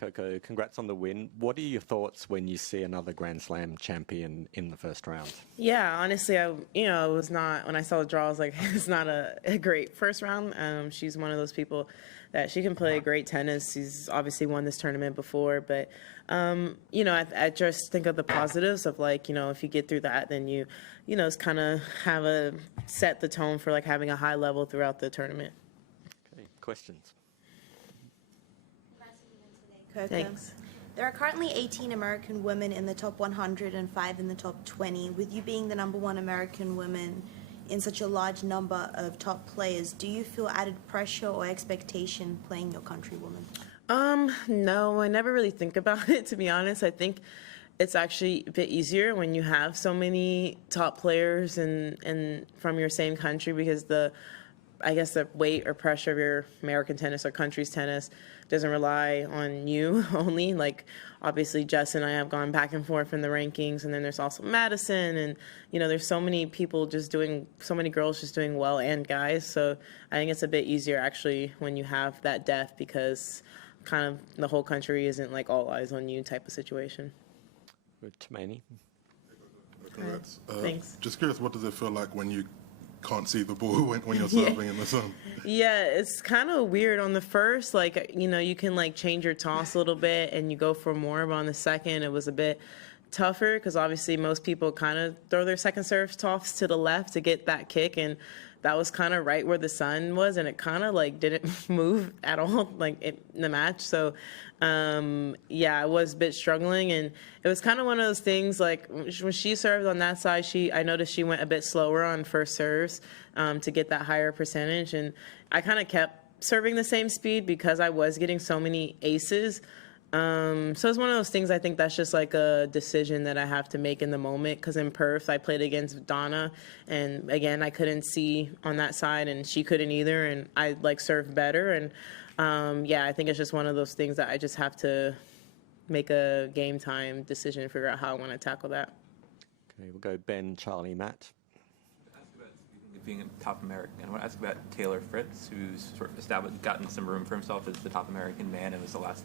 Coco, congrats on the win. What are your thoughts when you see another Grand Slam champion in the first round? Yeah, honestly, it was not, when I saw the draw, I was like, it's not a great first round. She's one of those people that she can play great tennis. She's obviously won this tournament before, but, I just think of the positives of like, if you get through that, then it's kind of set the tone for like having a high level throughout the tournament. Okay, questions? Coco. Thanks. There are currently 18 American women in the top 100 and 5 in the top 20. With you being the #1 American woman in such a large number of top players, do you feel added pressure or expectation playing your countrywoman? No, I never really think about it, to be honest. I think it's actually a bit easier when you have so many top players and from your same country, because I guess the weight or pressure of your American tennis or country's tennis doesn't rely on you only. Like, obviously, Jess and I have gone back and forth in the rankings, and then there's also Madison, and, there's so many people so many girls just doing well, and guys. So I think it's a bit easier, actually, when you have that depth, because kind of the whole country isn't like all eyes on you type of situation. Good to Manny. Congrats. Thanks. Just curious, what does it feel like when you can't see the ball when you're serving in the sun? Yeah, it's kind of weird on the first. Like, you can like change your toss a little bit and you go for more, but on the second, it was a bit tougher because obviously most people kind of throw their second serve toss to the left to get that kick, and that was kind of right where the sun was, and it kind of like didn't move at all like in the match. So I was a bit struggling, and it was kind of one of those things like when she served on that side, I noticed she went a bit slower on first serves to get that higher percentage, and I kind of kept serving the same speed because I was getting so many aces. So it's one of those things. I think that's just like a decision that I have to make in the moment, because in Perth I played against Donna, and again I couldn't see on that side and she couldn't either, and I like served better, and I think it's just one of those things that I just have to make a game time decision and figure out how I want to tackle that. Okay, we'll go Ben, Charlie, Matt. Being a top American, I want to ask about Taylor Fritz, who's sort of gotten some room for himself as the top American man and was the last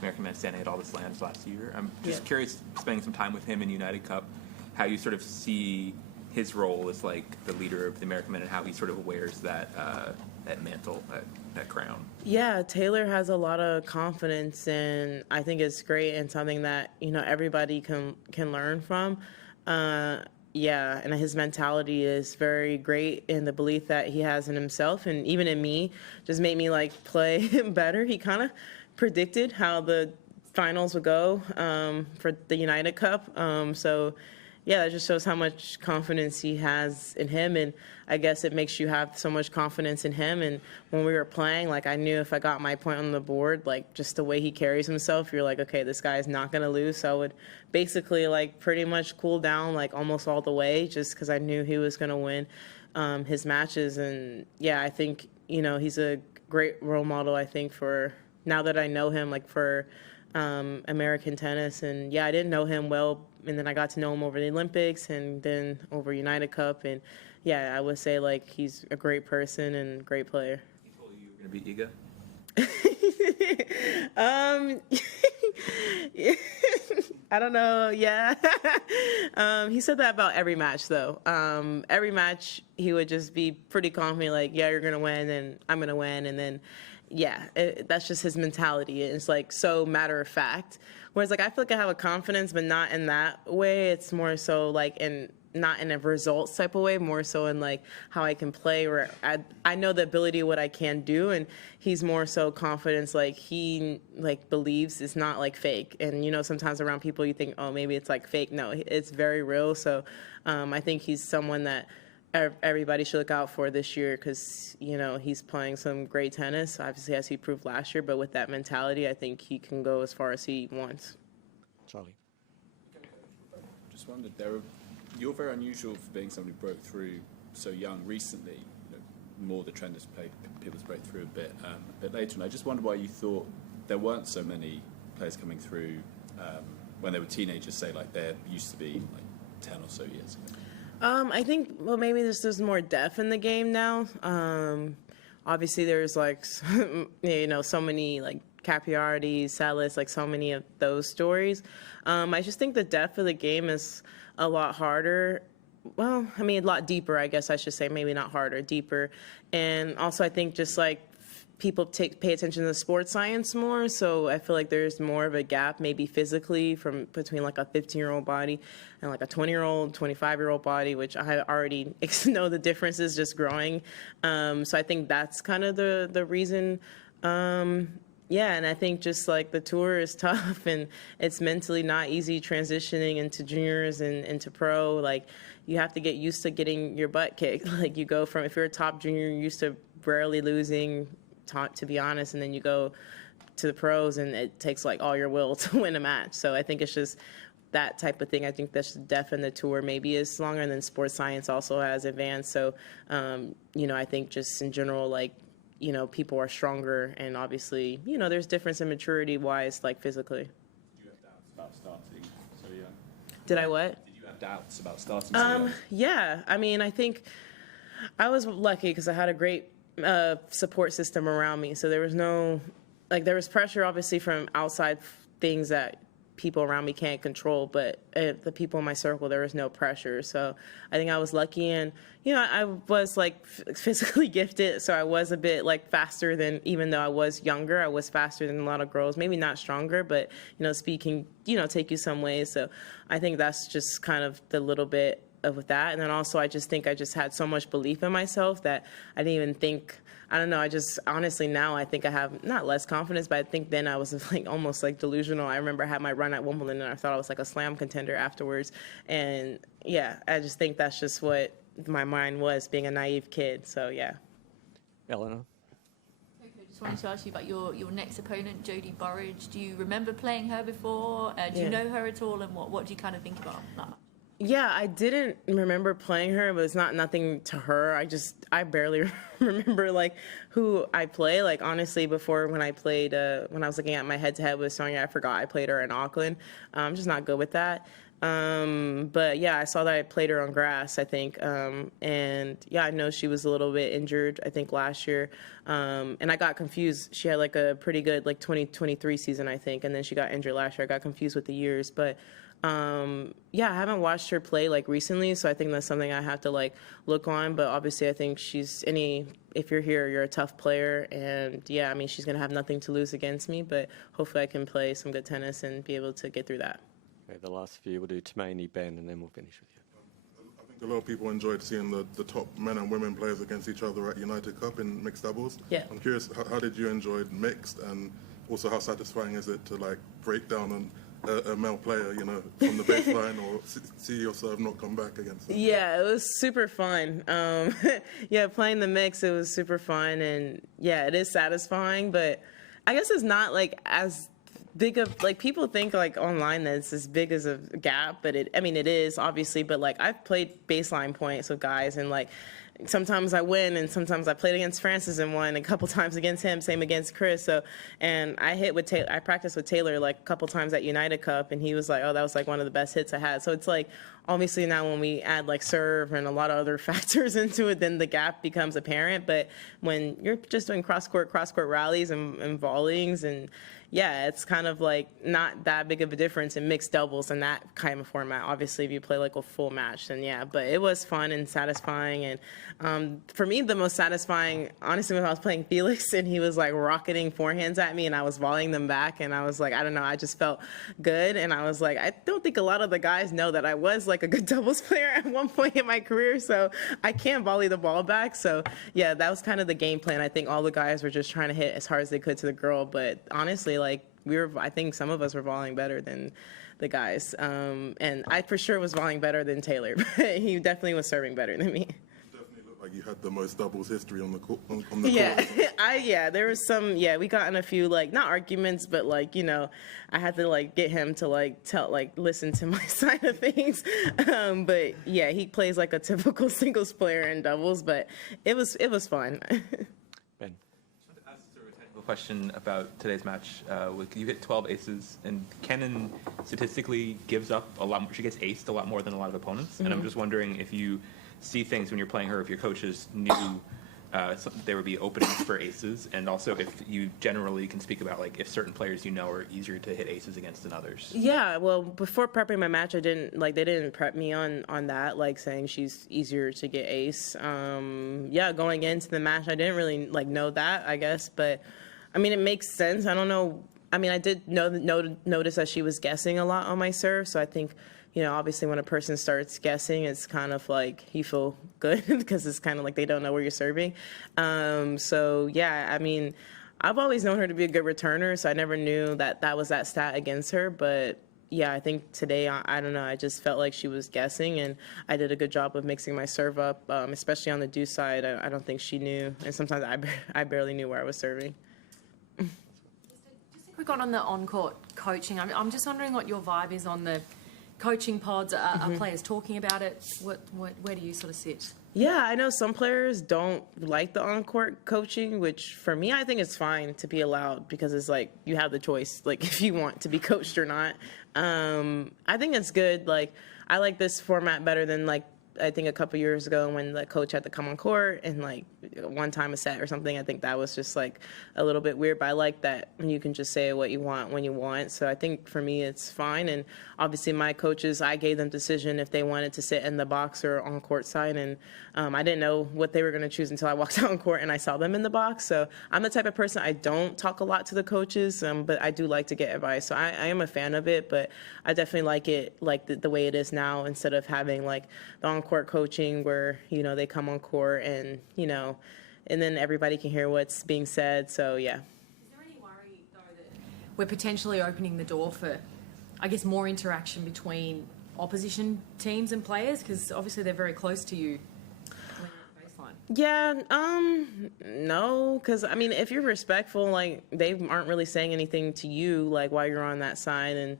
American man standing at all the slams last year. I'm just curious, spending some time with him in United Cup, how you sort of see his role as like the leader of the American men and how he sort of wears that mantle, that crown. Yeah, Taylor has a lot of confidence, and I think it's great and something that everybody can learn from. And his mentality is very great, and the belief that he has in himself and even in me just made me like play better. He kind of predicted how the finals would go for the United Cup. That just shows how much confidence he has in him, and I guess it makes you have so much confidence in him. And when we were playing, like, I knew if I got my point on the board, like, just the way he carries himself, you're like, okay, this guy is not going to lose. So I would basically, like, pretty much cool down, like, almost all the way, just because I knew he was going to win his matches. And, I think, he's a great role model, I think, for now that I know him, like, for American tennis. And, I didn't know him well, and then I got to know him over the Olympics and then over United Cup. And, I would say, like, he's a great person and great player. He told you were going to beat Iga? I don't know. Yeah. He said that about every match, though. Every match, he would just be pretty confident, like, you're going to win, and I'm going to win. And then, that's just his mentality. It's, like, so matter of fact. Whereas, like, I feel like I have a confidence, but not in that way. It's more so, like, not in a results type of way, more so in like how I can play, where I know the ability of what I can do, and he's more so confidence, like he like believes it's not like fake. And sometimes around people you think, oh, maybe it's like fake. No, it's very real. So I think he's someone that everybody should look out for this year, because he's playing some great tennis, obviously, as he proved last year, but with that mentality I think he can go as far as he wants. Charlie. Just wondered, you're very unusual for being somebody who broke through so young recently. More the trend is people break through a bit later. And I just wondered why you thought there weren't so many players coming through when they were teenagers, say, like there used to be like 10 or so years ago. I think, well, maybe there's more depth in the game now. Obviously, there's like, so many like Capriati, Salas, like so many of those stories. I just think the depth of the game is a lot harder. Well, I mean, a lot deeper, I guess I should say. Maybe not harder, deeper. And also I think just like people pay attention to sports science more, so I feel like there's more of a gap maybe physically from between like a 15-year-old body and like a 20-year-old, 25-year-old body, which I already know the differences just growing. So I think that's kind of the reason. Yeah, and I think just like the tour is tough and it's mentally not easy transitioning into juniors and into pro. Like you have to get used to getting your butt kicked. Like you go from, if you're a top junior, you're used to rarely losing, to be honest, and then you go to the pros and it takes like all your will to win a match. So I think it's just that type of thing. I think that's def in the tour maybe is longer, and then sports science also has advanced. So, I think just in general, like, people are stronger, and obviously, there's difference in maturity wise, like physically. Did you have doubts about starting so young? Did I what? Did you have doubts about starting so young? Yeah. I mean, I think I was lucky because I had a great support system around me. So there was there was pressure obviously from outside things that people around me can't control, but the people in my circle, there was no pressure. So I think I was lucky, and I was like physically gifted, so I was a bit like faster than, even though I was younger, I was faster than a lot of girls, maybe not stronger, but speed can take you some ways. So I think that's just kind of the little bit of that. And then also I just think I just had so much belief in myself that I didn't even think, I don't know, I just honestly now I think I have not less confidence, but I think then I was like almost like delusional. I remember I had my run at Wimbledon and I thought I was like a slam contender afterwards. And yeah, I just think that's just what my mind was, being a naive kid. So yeah. Eleanor? Okay, just wanted to ask you about your next opponent, Jodie Burrage. Do you remember playing her before? Do you know her at all? And what do you kind of think about that? Yeah, I didn't remember playing her, but it's nothing to her. I barely remember like who I play. Like honestly, before when I played, when I was looking at my head-to-head with Sonia, I forgot I played her in Auckland. I'm just not good with that. But yeah, I saw that I played her on grass, I think. And yeah, I know she was a little bit injured, I think, last year. And I got confused. She had like a pretty good like 2023 season, I think. And then she got injured last year. I got confused with the years. But yeah, I haven't watched her play like recently. So I think that's something I have to like look on. But obviously I think if you're here, you're a tough player. And yeah, I mean, she's going to have nothing to lose against me. But hopefully I can play some good tennis and be able to get through that. Okay, the last few we'll do Tumaini, Ben, and then we'll finish with you. I think a lot of people enjoyed seeing the top men and women players against each other at United Cup in mixed doubles. Yeah. I'm curious, how did you enjoy mixed, and also how satisfying is it to like break down a male player, from the baseline, or see your serve not come back against them? Yeah, it was super fun. Yeah, playing the mix, it was super fun, and yeah, it is satisfying, but I guess it's not like as big of, like, people think like online that it's as big as a gap, but it is obviously, but like I've played baseline points with guys, and like sometimes I win, and sometimes I played against Francis and won, a couple times against him, same against Chris. So, and I practiced with Taylor like a couple times at United Cup, and he was like, oh, that was like one of the best hits I had. So it's like, obviously now when we add like serve and a lot of other factors into it, then the gap becomes apparent. But when you're just doing cross-court rallies and volleyings, and yeah, it's kind of like not that big of a difference in mixed doubles in that kind of format. Obviously, if you play like a full match, then yeah. But it was fun and satisfying. And for me, the most satisfying, honestly, when I was playing Felix and he was like rocketing forehands at me and I was volleying them back, and I was like, I don't know, I just felt good. And I was like, I don't think a lot of the guys know that I was like a good doubles player at one point in my career, so I can't volley the ball back. So yeah, that was kind of the game plan. I think all the guys were just trying to hit as hard as they could to the girl, but honestly, like I think some of us were volleying better than the guys, and I for sure was volleying better than Taylor, but he definitely was serving better than me. Definitely looked like you had the most doubles history on the court. On the Yeah, court. there was some. Yeah, we got in a few like not arguments, but like I had to like get him to like listen to my side of things. But yeah, he plays like a typical singles player in doubles, but it was fun. Ben? Question about today's match. You hit 12 aces, and Kenin statistically gives up a lot more. She gets aced a lot more than a lot of opponents. And I'm just wondering if you see things when you're playing her, if your coaches knew there would be openings for aces, and also if you generally can speak about like if certain players are easier to hit aces against than others. Yeah, well, before prepping my match, they didn't prep me on that, like saying she's easier to get ace. Yeah, going into the match, I didn't really like know that, I guess, but I mean, it makes sense. I don't know. I mean, I did notice that she was guessing a lot on my serve, so I think, obviously when a person starts guessing, it's kind of like you feel good because it's kind of like they don't know where you're serving. So, yeah, I mean, I've always known her to be a good returner, so I never knew that was that stat against her. But, yeah, I think today, I don't know, I just felt like she was guessing, and I did a good job of mixing my serve up, especially on the deuce side. I don't think she knew, and sometimes I barely knew where I was serving. Just a quick one on the on-court coaching. I'm just wondering what your vibe is on the coaching pods. Are players talking about it? Where do you sort of sit? Yeah, I know some players don't like the on-court coaching, which for me, I think it's fine to be allowed because it's like you have the choice, like if you want to be coached or not. I think it's good. Like I like this format better than like I think a couple years ago when the coach had to come on court and like one time a set or something. I think that was just like a little bit weird, but I like that when you can just say what you want when you want. So I think for me it's fine. And obviously my coaches, I gave them decision if they wanted to sit in the box or on court side. And I didn't know what they were going to choose until I walked out on court and I saw them in the box. So I'm the type of person, I don't talk a lot to the coaches, but I do like to get advice. So I am a fan of it, but I definitely like it like the way it is now instead of having like the on-court coaching where, they come on court and, and then everybody can hear what's being said. So, yeah. Is there any worry, though, that we're potentially opening the door for, I guess, more interaction between opposition teams and players? Because obviously they're very close to you when you're at the baseline. Yeah, no, because, I mean, if you're respectful, like, they aren't really saying anything to you, like, while you're on that side, and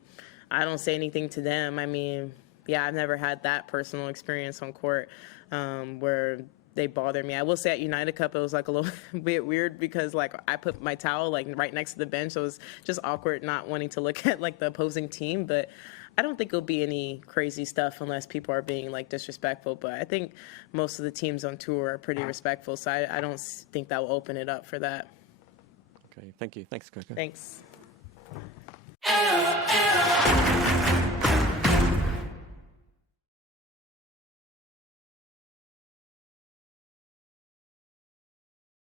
I don't say anything to them. I mean, yeah, I've never had that personal experience on court where they bother me. I will say at United Cup, it was like a little bit weird because like I put my towel like right next to the bench. So it was just awkward not wanting to look at like the opposing team. But I don't think it'll be any crazy stuff unless people are being like disrespectful. But I think most of the teams on tour are pretty respectful. So I don't think that will open it up for that. Okay, thank you. Thanks, Coco. Thanks.